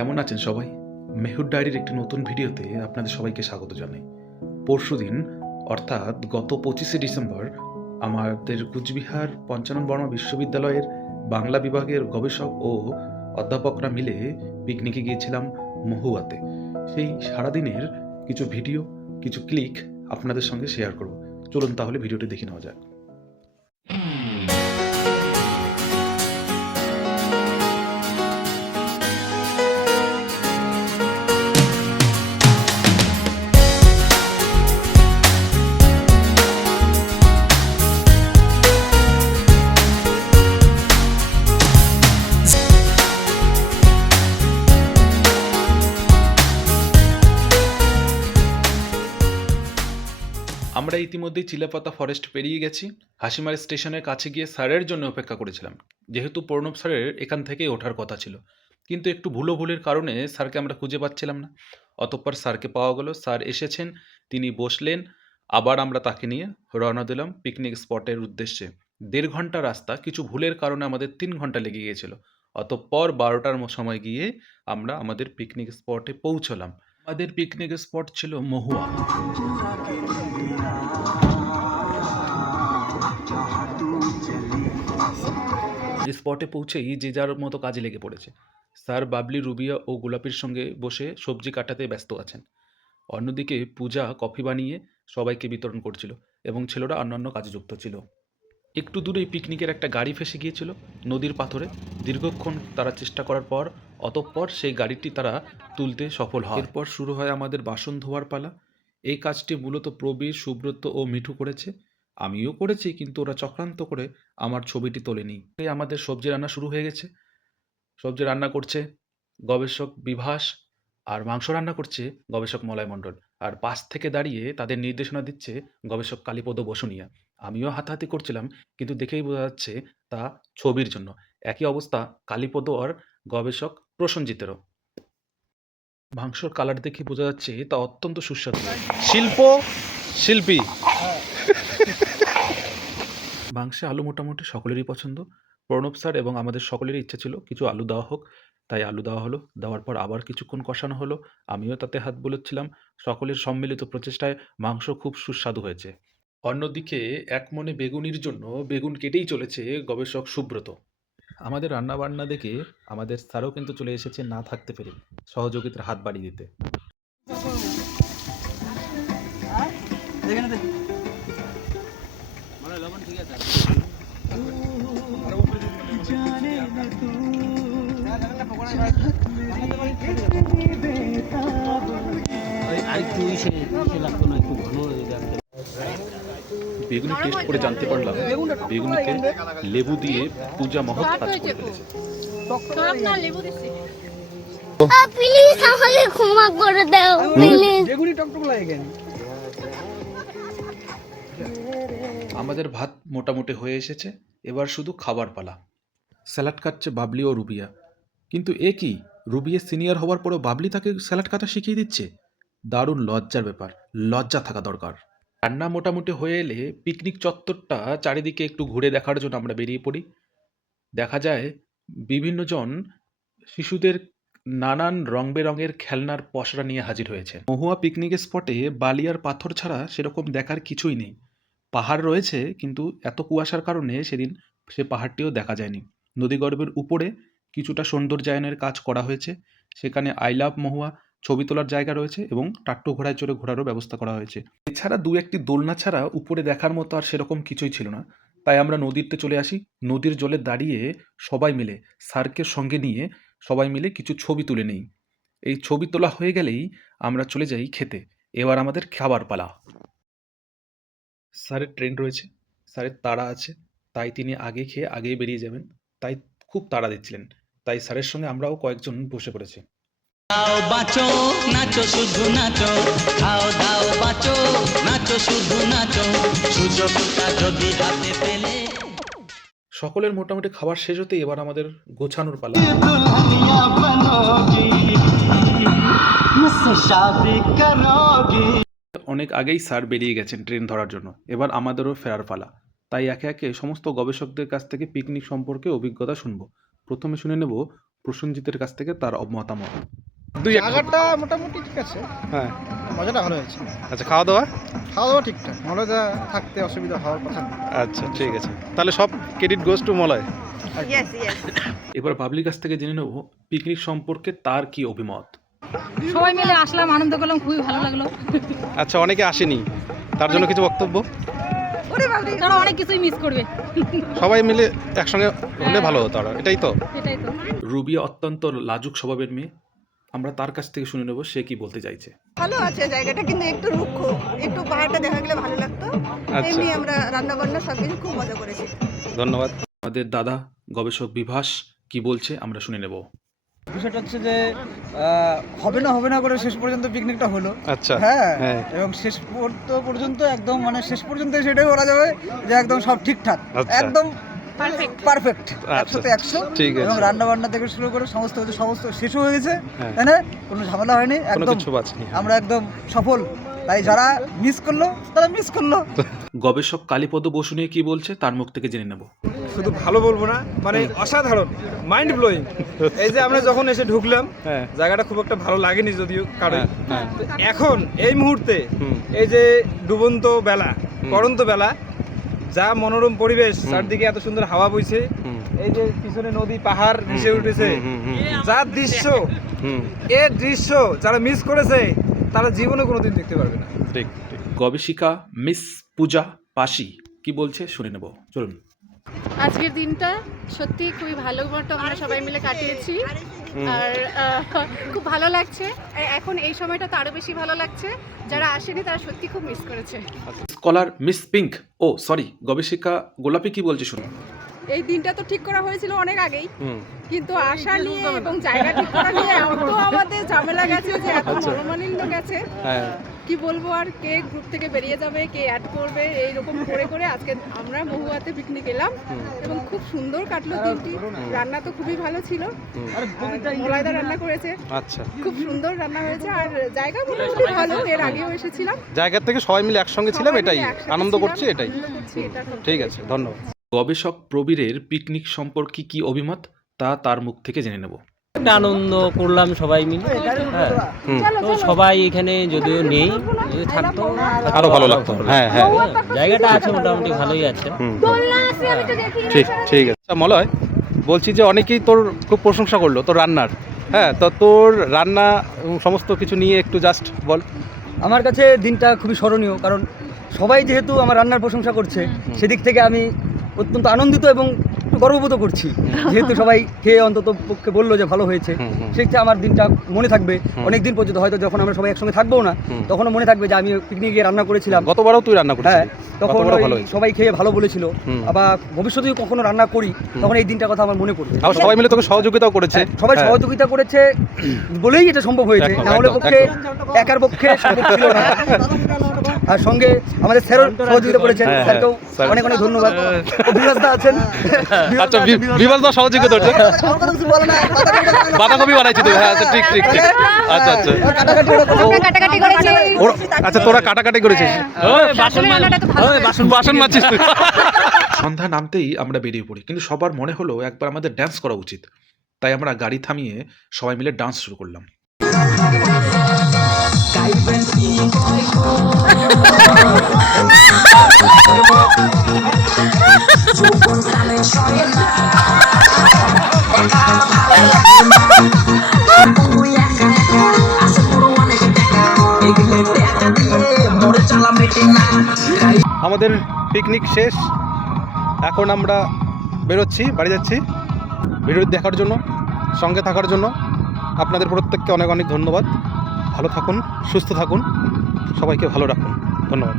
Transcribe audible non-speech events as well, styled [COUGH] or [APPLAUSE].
কেমন আছেন সবাই? মেহুর ডায়েরির একটি নতুন ভিডিওতে আপনাদের সবাইকে স্বাগত জানাই। পরশুদিন অর্থাৎ গত পঁচিশে ডিসেম্বর, আমাদের কুচবিহার পঞ্চানন বর্মা বিশ্ববিদ্যালয়ের বাংলা বিভাগের গবেষক ও অধ্যাপকরা মিলে পিকনিকে গিয়েছিলাম মহুয়াতে। সেই সারাদিনের কিছু ভিডিও, কিছু ক্লিক আপনাদের সঙ্গে শেয়ার করব। চলুন তাহলে ভিডিওটি দেখে নেওয়া যাক। আমরা ইতিমধ্যেই চিলাপাতা ফরেস্ট পেরিয়ে গেছি। হাসিমার স্টেশনের কাছে গিয়ে স্যারের জন্য অপেক্ষা করেছিলাম। যেহেতু প্রণব স্যারের এখান থেকেই ওঠার কথা ছিল। কিন্তু একটু ভুলো ভুলের কারণে স্যারকে আমরা খুঁজে পাচ্ছিলাম না। অতঃপর স্যারকে পাওয়া গেল, স্যার এসেছেন, তিনি বসলেন, আবার আমরা তাকে নিয়ে রওনা দিলাম পিকনিক স্পটের উদ্দেশ্যে। দেড় ঘণ্টা রাস্তা, কিছু ভুলের কারণে আমাদের তিন ঘণ্টা লেগে গিয়েছিল। অতঃপর বারোটার সময় গিয়ে আমরা আমাদের পিকনিক স্পটে পৌঁছলাম। আমাদের পিকনিক স্পট ছিল মহুয়া। স্পটে পৌঁছেই যে যার মতো কাজে লেগে পড়েছে। স্যার বাবলি, রুবিয়া ও গোলাপির সঙ্গে বসে সবজি কাটাতে ব্যস্ত আছেন। অন্যদিকে পূজা কফি বানিয়ে সবাইকে বিতরণ করছিল এবং ছেলেরা অন্যান্য কাজে যুক্ত ছিল। একটু দূরেই পিকনিকের একটা গাড়ি ফেসে গিয়েছিল নদীর পাথরে। দীর্ঘক্ষণ তারা চেষ্টা করার পর, অতঃপর সেই গাড়িটি তারা তুলতে সফল হয়। এরপর শুরু হয় আমাদের বাসন ধোয়ার পালা। এই কাজটি মূলত প্রবীর, সুব্রত ও মিঠু করেছে। আমিও করেছি, কিন্তু ওরা চক্রান্ত করে আমার ছবিটি তোলেনি। আমাদের সবজি রান্না শুরু হয়ে গেছে। সবজি রান্না করছে গবেষক বিভাস আর মাংস রান্না করছে গবেষক মলয় মণ্ডল। আর পাশ থেকে দাঁড়িয়ে তাদের নির্দেশনা দিচ্ছে গবেষক কালীপদ বসুনিয়া। আমিও হাতাহাতি করছিলাম, কিন্তু দেখেই বোঝা যাচ্ছে তা ছবির জন্য। একই অবস্থা কালীপদ আর গবেষক প্রসঞ্জিতেরও। মাংসর কালার দেখে বোঝা যাচ্ছে তা অত্যন্ত সুস্বাদু। শিল্প, শিল্পী। মাংসে আলু মোটামুটি সকলেরই পছন্দ। প্রণব স্যার এবং আমাদের সকলেরই ইচ্ছা ছিল কিছু আলু দেওয়া হোক। তাই আলু দেওয়া হলো, দেওয়ার পর আবার কিছুক্ষণ কষানো হলো। আমিও তাতে হাত বুলোচ্ছিলাম। সকলের সম্মিলিত প্রচেষ্টায় মাংস খুব সুস্বাদু হয়েছে। অন্যদিকে, এক মনে বেগুনির জন্য বেগুন কেটেই চলেছে গবেষক সুব্রত। আমাদের রান্না বান্না দেখে আমাদের স্যারও কিন্তু চলে এসেছে না থাকতে পেরে, সহযোগিতার হাত বাড়িয়ে দিতে। একটু ঘন বেগুনি টেস্ট করে জানতে পারলাম। বেগুনিতে লেবু দিয়ে পূজা মহৎ কাজ করে ফেলেছে। সব না লেবু দিছি প্লিজ আমাকে ক্ষমা করে দাও প্লিজ বেগুনি টকটক লাগে কেন? আমাদের ভাত মোটামুটি হয়ে এসেছে। এবার শুধু খাবার পালা। স্যালাড কাটছে বাবলি ও রুবিয়া। কিন্তু এ কি? রুবিয়া সিনিয়র হওয়ার পরেও বাবলি তাকে স্যালাড কাটা শিখিয়ে দিচ্ছে? দারুণ লজ্জার ব্যাপার। লজ্জা থাকা দরকার। রান্না মোটামুটি হয়ে এলে পিকনিক চত্বরটা চারিদিকে একটু ঘুরে দেখার জন্য আমরা বেরিয়ে পড়ি। দেখা যায় বিভিন্ন জন শিশুদের নানান রং বেরঙের খেলনার পসরা নিয়ে হাজির হয়েছে। মহুয়া পিকনিক স্পটে বালি আর পাথর ছাড়া সেরকম দেখার কিছুই নেই। পাহাড় রয়েছে, কিন্তু এত কুয়াশার কারণে সেদিন সে পাহাড়টিও দেখা যায়নি। নদীগর্ভের উপরে কিছুটা সৌন্দর্যায়নের কাজ করা হয়েছে। সেখানে আই লাভ মহুয়া ছবি তোলার জায়গা রয়েছে এবং টাট্টু ঘোড়ায় চড়ে ঘোরারও ব্যবস্থা করা হয়েছে। এছাড়া দু একটি দোলনা ছাড়া উপরে দেখার মতো আর সেরকম কিছুই ছিল না। তাই আমরা নদীতে চলে আসি। নদীর জলে দাঁড়িয়ে সবাই মিলে, স্যারকে সঙ্গে নিয়ে সবাই মিলে কিছু ছবি তুলে নেই। এই ছবি তোলা হয়ে গেলেই আমরা চলে যাই খেতে। এবার আমাদের খাবার পালা। স্যারের ট্রেন রয়েছে। স্যারের তাড়া আছে। তাই তিনি আগে খেয়ে আগেই বেরিয়ে যাবেন। তাই খুব তাড়া দিচ্ছিলেন। তাই স্যারের সঙ্গে আমরাও কয়েকজন বসে পড়েছি। দাও বাঁচো, নাচো, শুধু নাচো। খাও, দাও, বাঁচো, নাচো, শুধু নাচো। সুযোগটা যদি হাতে পেলে। সকলের মোটামুটি খাবার শেষ হতে এবার আমাদের গোছানোর পালা। অনেক আগেই স্যার বেরিয়ে গেছেন ট্রেন ধরার জন্য। এবার আমাদেরও ফেরার পালা। তাই একে একে সমস্ত গবেষকদের কাছ থেকে পিকনিক সম্পর্কে অভিজ্ঞতা শুনব। প্রথমে শুনে নেব প্রসেনজিতের কাছ থেকে তার মতামত। দুই জায়গাটা মোটামুটি ঠিক আছে। হ্যাঁ। মজাটা ভালো হয়েছে। আচ্ছা খাওয়া দাওয়া খাওয়া দাওয়া ঠিকঠাক থাকতে অসুবিধা হওয়ার কথা আচ্ছা ঠিক আছে। তাহলে সব ক্রেডিট গোস টু মলয়। এবার বাবলির কাছ থেকে জেনে নেব পিকনিক সম্পর্কে তার কি অভিমত? সবাই মিলে আসলাম আনন্দ করলাম খুবই ভালো লাগল। আচ্ছা অনেকে আসেনি। তার জন্য কিছু বক্তব্য? তারা অনেক কিছুই মিস করবে। সবাই মিলে একসঙ্গে হলে ভালো হতো আর। এটাই তো। এটাই তো। রুবিয়া অত্যন্ত লাজুক স্বভাবের মেয়ে। আমরা তার কাছ থেকে শুনে নেব সে কি বলতে চাইছে। ভালো আছে জায়গাটা কিন্তু একটু রুক্ষ। একটু পাহাড়টা দেখা গেলে ভালো লাগতো। আচ্ছা। এমনি আমরা রান্না বান্না সব কিছু খুব মজা করেছি। ধন্যবাদ। আমাদের দাদা গবেষক বিভাস কি বলছে আমরা শুনে নেব। বিষয়টা হচ্ছে যে আহ, হবে না হবে না করে শেষ পর্যন্ত পিকনিকটা হলো। আচ্ছা। হ্যাঁ হ্যাঁ। এবং শেষ পর্যন্ত পর্যন্ত একদম মানে শেষ পর্যন্ত সেটাই বলা যাবে যে একদম সব ঠিকঠাক। আচ্ছা। একদম পারফেক্ট পারফেক্ট আচ্ছা। একশোতে একশো ঠিক আছে। এবং রান্না বান্না থেকে শুরু করে সমস্ত কিছু সমস্ত শেষ হয়ে গেছে। হ্যাঁ। তাই না? কোনো ঝামেলা হয়নি একদম আমরা একদম সফল। তাই যারা মিস করল তারা মিস করল। গবেষক কালীপদ বসু নিয়ে কি বলছে তার মুখ থেকে জেনে নেব। শুধু ভালো বলব না মানে অসাধারণ মাইন্ড ব্লোয়িং [LAUGHS] এই যে আমরা যখন এসে ঢুকলাম হ্যাঁ। জায়গাটা খুব একটা ভালো লাগেনি যদিও কারণ হ্যাঁ, এখন এই মুহূর্তে এই যে ডুবন্ত বেলা পরন্ত বেলা যা মনোরম পরিবেশ চারদিকে এত সুন্দর হাওয়া বইছে এই যে পিছনে নদী পাহাড় ভেসে উঠেছে। যা দৃশ্য এ দৃশ্য যারা মিস করেছে তারা জীবনে কোনোদিন দেখতে পারবে না। ঠিক ঠিক গবেষিকা মিস পূজা পাশি কি বলছে শুনে নেব চলুন। আজকের দিনটা সত্যি খুবই ভালো মতো আমরা সবাই মিলে কাটিয়েছি। আর আহ, খুব ভালো লাগছে। এখন এই সময়টা তো আরও বেশি ভালো লাগছে। যারা আসেনি তারা সত্যি খুব মিস করেছে। স্কলার মিস পিঙ্ক ও সরি গবেষিকা গোলাপি কি বলছে শুনুন। এই দিনটা তো ঠিক করা হয়েছিল অনেক আগেই। কিন্তু আশা নিয়ে এবং জায়গা ঠিক করা নিয়ে [LAUGHS] ঝামেলা গেছে যে এত আচ্ছা। মনোমালিন্য গেছে। হ্যাঁ। কি বলব আর কে গ্রুপ থেকে বেরিয়ে যাবে কে অ্যাড করবে এইরকম করে করে আজকে আমরা মহুয়াতে পিকনিক এলাম এবং খুব সুন্দর কাটলো দিনটি। রান্না তো খুবই ভালো ছিল। আর মলাইদা রান্না করেছে। আচ্ছা। খুব সুন্দর রান্না হয়েছে আর জায়গা মোটামুটি ভালো এর আগেও এসেছিলাম। জায়গা থেকে সবাই মিলে একসঙ্গে ছিলাম এটাই আনন্দ করছি এটাই। ঠিক আছে ধন্যবাদ। গবেষক প্রবীরের পিকনিক সম্পর্কে কি অভিমত তা তার মুখ থেকে জেনে নেব। একটা আনন্দ করলাম সবাই মিলে। হ্যাঁ তো সবাই এখানে যদিও নেই যদি থাকতো আরও ভালো লাগতো। হ্যাঁ হ্যাঁ। জায়গাটা আছে মোটামুটি ভালোই আছে। ঠিক ঠিক আছে। আচ্ছা মলয় বলছি যে অনেকেই তোর খুব প্রশংসা করল তোর রান্নার। হ্যাঁ তো তোর রান্না সমস্ত কিছু নিয়ে একটু জাস্ট বল। আমার কাছে দিনটা খুবই স্মরণীয় কারণ সবাই যেহেতু আমার রান্নার প্রশংসা করছে সেদিক থেকে আমি অত্যন্ত আনন্দিত এবং গর্ববোধ করছি। যেহেতু সবাই খেয়ে অন্তত পক্ষে বলল যে ভালো হয়েছে। সেক্ষেত্রে আমার দিনটা মনে থাকবে। অনেক দিন পর্যন্ত হয়তো যখন আমরা সবাই একসঙ্গে থাকব না। তখনও মনে থাকবে যে আমি পিকনিকে গিয়ে রান্না করেছিলাম। গতবারও তুই রান্না হ্যাঁ তখন সবাই খেয়ে ভালো বলেছিল। আবার ভবিষ্যতে কখনো রান্না করি তখন এই দিনটার কথা আমার মনে পড়ছে। সবাই মিলে তোকে সহযোগিতাও করেছে। হ্যাঁ, সবাই হ্যাঁ। সহযোগিতা করেছে বলেই এটা সম্ভব হয়েছে। না হলে পক্ষে একার পক্ষে সম্ভব ছিল না। [LAUGHS] আর সঙ্গে আমাদের স্যারও সহযোগিতা করেছেন। হ্যাঁ, স্যারকেও অনেক অনেক ধন্যবাদ। অভিলাষ দা আছেন আচ্ছা বিবাস দা সহযোগিতা করছে আমার কথা কিছু বলে না, কথা বলে না। বাঁধাকপি বানাইছি তুই হ্যাঁ আচ্ছা ঠিক ঠিক ঠিক। আচ্ছা আচ্ছা। আচ্ছা তোরা কাটাকাটি করেছিস? তো হয়েছে। বাসন মাছিস তুই। সন্ধ্যা নামতেই আমরা বেরিয়ে পড়ি কিন্তু সবার মনে হলো একবার আমাদের ডান্স করা উচিত। তাই আমরা গাড়ি থামিয়ে সবাই মিলে ডান্স শুরু করলাম। আমাদের পিকনিক শেষ। এখন আমরা বেরোচ্ছি, বাড়ি যাচ্ছি। ভিডিও দেখার জন্য, সঙ্গে থাকার জন্য আপনাদের প্রত্যেককে অনেক অনেক ধন্যবাদ। ভালো থাকুন সুস্থ থাকুন সবাইকে ভালো রাখুন ধন্যবাদ।